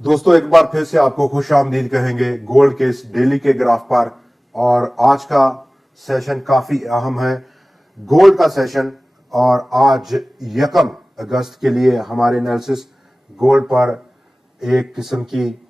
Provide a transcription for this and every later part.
दोस्तों एक बार फिर से आपको खुश आमदीद कहेंगे गोल्ड के इस डेली के ग्राफ पर। और आज का सेशन काफी अहम है, गोल्ड का सेशन। और आज 1 अगस्त के लिए हमारे एनालिसिस गोल्ड पर एक किस्म की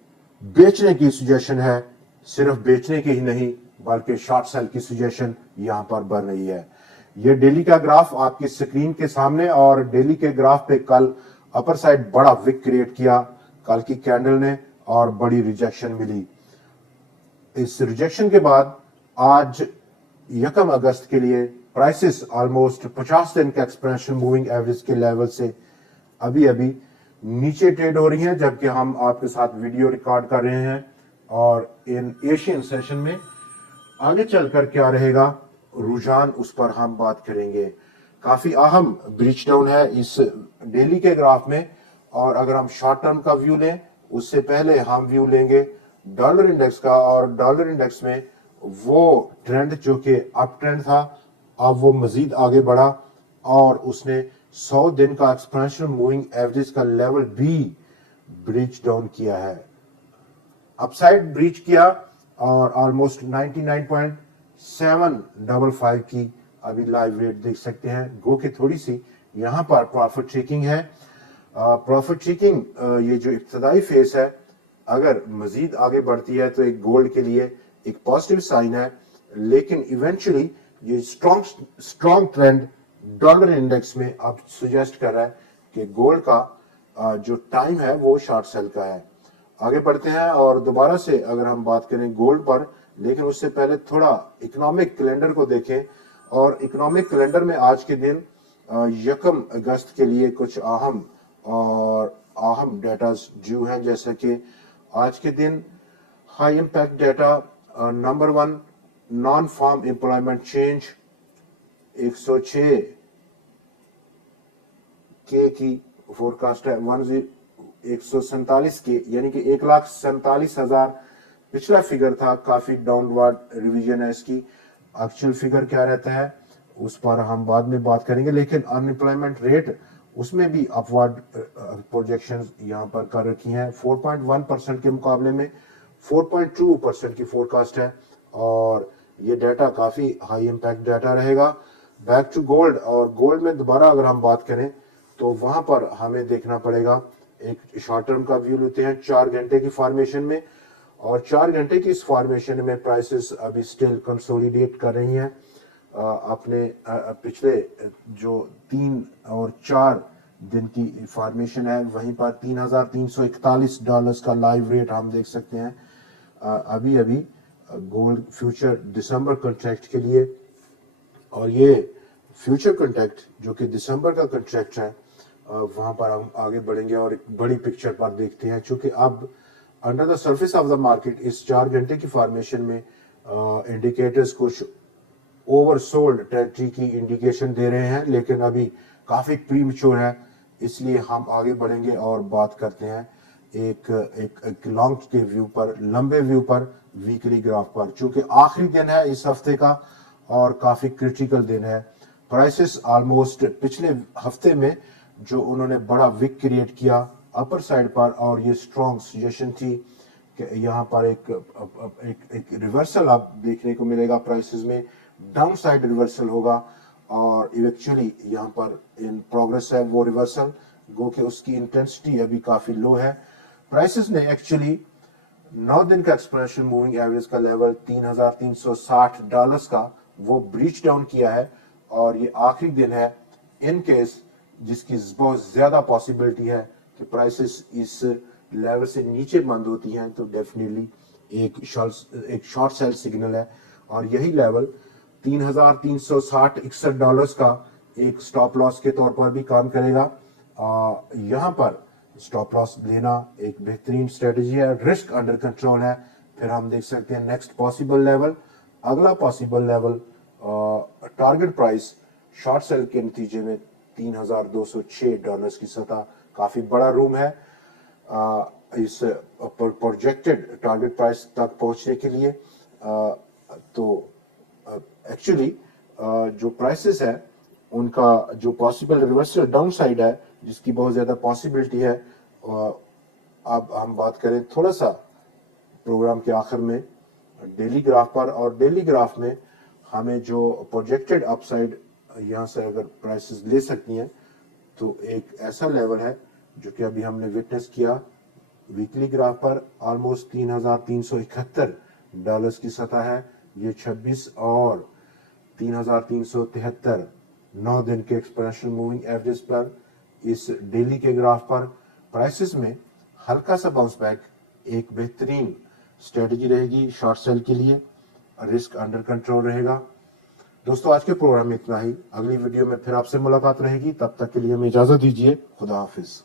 बेचने की सजेशन है। सिर्फ बेचने की ही नहीं बल्कि शॉर्ट सेल की सजेशन यहां पर बन रही है। ये डेली का ग्राफ आपकी स्क्रीन के सामने, और डेली के ग्राफ पे कल अपर साइड बड़ा विक क्रिएट किया कल की कैंडल ने, और बड़ी रिजेक्शन मिली। इस रिजेक्शन के बाद आज 1 अगस्त के लिए प्राइसेस ऑलमोस्ट 50 दिन के एक्सपोनेंशियल मूविंग एवरेज के लेवल से अभी अभी नीचे ट्रेड हो रही हैं, जबकि हम आपके साथ वीडियो रिकॉर्ड कर रहे हैं। और इन एशियन सेशन में आगे चलकर क्या रहेगा रुझान, उस पर हम बात करेंगे। काफी अहम ब्रीच डाउन है इस डेली के ग्राफ में। और अगर हम शॉर्ट टर्म का व्यू लें उससे पहले हम व्यू लेंगे डॉलर इंडेक्स का। और डॉलर इंडेक्स में वो ट्रेंड जो कि अप ट्रेंड था, अब वो मजीद आगे बढ़ा और उसने 100 दिन का एक्सपोनेंशियल मूविंग एवरेज का लेवल भी ब्रीच डाउन किया है, अपसाइड ब्रीच किया। और ऑलमोस्ट 99.755 की अभी लाइव रेट देख सकते हैं। गो के थोड़ी सी यहां पर प्रॉफिट टेकिंग है। प्रॉफिट टेकिंग ये जो इब्तदाई फेस है, अगर मजीद आगे बढ़ती है तो एक गोल्ड के लिए एक पॉजिटिव साइन है। लेकिन इवेंचुअली ये स्ट्रॉन्ग ट्रेंड डॉलर इंडेक्स में अब सुजेस्ट कर रहा है कि गोल्ड का जो टाइम है वो शॉर्ट सेल का है। आगे बढ़ते हैं और दोबारा से अगर हम बात करें गोल्ड पर, लेकिन उससे पहले थोड़ा इकोनॉमिक कैलेंडर को देखें। और इकोनॉमिक कैलेंडर में आज के दिन 1 अगस्त के लिए कुछ अहम डाटा ड्यू हैं, जैसे कि आज के दिन high impact data number 1 non farm employment change 106 के की फोरकास्ट है, 147 के, यानी कि 1,47,000 पिछला फिगर था। काफी डाउनवर्ड रिवीजन है इसकी। एक्चुअल फिगर क्या रहता है उस पर हम बाद में बात करेंगे। लेकिन अनएम्प्लॉयमेंट रेट उसमें भी अपवर्ड प्रोजेक्शंस यहां पर कर रखी हैं। 4.1% के मुकाबले में 4.2% की फोरकास्ट है। और ये डाटा काफी हाई इंपैक्ट डाटा रहेगा। बैक टू गोल्ड, और गोल्ड में दोबारा अगर हम बात करें तो वहां पर हमें देखना पड़ेगा, एक शॉर्ट टर्म का व्यू लेते हैं 4 घंटे की फॉर्मेशन में। और 4 घंटे की इस फॉर्मेशन में प्राइसेस अभी स्टिल कंसोलिडेट कर रही हैं अपने पिछले जो 3 और 4 दिन की फॉर्मेशन है, वहीं पर $3,341 का लाइव रेट हम देख सकते हैं अभी अभी गोल्ड फ्यूचर दिसंबर कॉन्ट्रैक्ट के लिए। और ये फ्यूचर कॉन्ट्रैक्ट जो कि दिसंबर का कॉन्ट्रैक्ट है, वहां पर हम आगे बढ़ेंगे और एक बड़ी पिक्चर पर देखते हैं। चूंकि अब under the surface of the market इस 4 घंटे की फॉर्मेशन में इंडिकेटर्स कुछ ओवरसोल्ड टेरिटरी की इंडिकेशन दे रहे हैं, लेकिन अभी काफी प्रीमैच्योर है। इसलिए हम आगे बढ़ेंगे और बात करते हैं एक लॉन्ग के व्यू पर, लंबे व्यू पर, वीकली ग्राफ पर। चूंकि आखिरी दिन है इस हफ्ते का और काफी क्रिटिकल दिन है। प्राइसेस ऑलमोस्ट पिछले हफ्ते में जो उन्होंने बड़ा विक क्रिएट किया अपर साइड पर, और ये स्ट्रॉन्ग सजेशन थी कि यहाँ पर एक रिवर्सल आप देखने को मिलेगा प्राइसेस में, डाउन साइड रिवर्सल होगा। और इवेंचुअली यहाँ पर इन प्रोग्रेस है वो रिवर्सल, गो कि उसकी इंटेंसिटी अभी काफी लो है। प्राइसेस ने एक्चुअली 9 दिन का एक्सपोनेंशियल मूविंग एवरेज का लेवल $3,360 का वो ब्रीच डाउन किया है। और ये आखिरी दिन है इन केस जिसकी बहुत ज्यादा पॉसिबिलिटी है कि प्राइसेस इस लेवल से नीचे बंद होती हैं, तो डेफिनेटली एक शॉर्ट सेल सिग्नल है। और यही लेवल $3,360-61 का एक स्टॉप लॉस के तौर पर भी काम करेगा। यहां पर स्टॉप लॉस लेना एक बेहतरीन स्ट्रेटेजी है, रिस्क अंडर कंट्रोल है। फिर हम देख सकते हैं नेक्स्ट पॉसिबल लेवल, अगला possible level target price short cell के नतीजे में $3,206 की सतह, काफी बड़ा रूम है इस प्रोजेक्टेड टारगेट प्राइस तक पहुंचने के लिए। तो एक्चुअली जो प्राइसेस है उनका जो पॉसिबल रिवर्सल डाउन साइड है जिसकी बहुत ज्यादा पॉसिबिलिटी है, اب ہم بات کریں تھوڑا سا پروگرام کے آخر میں ڈیلی گراف پر, اور ڈیلی گراف میں ہمیں جو پروجیکٹڈ اپ سائڈ یہاں سے اگر پرائسز لے سکتی ہیں تو ایک ایسا لیول ہے جو کہ ابھی ہم نے وٹنس کیا ویکلی گراف پر آلموسٹ $3,371 کی سطح ہے. یہ 26 اور 3,373 9 دن کے ایکسپوننشل موونگ ایوریج پر اس ڈیلی کے گراف پر پرائسز میں ہلکا سا باؤنس بیک ایک بہترین اسٹریٹجی رہے گی شارٹ سیل کے لیے. رسک انڈر کنٹرول رہے گا. دوستو آج کے پروگرام میں اتنا ہی. اگلی ویڈیو میں پھر آپ سے ملاقات رہے گی. تب تک کے لیے ہمیں اجازت دیجیے. خدا حافظ.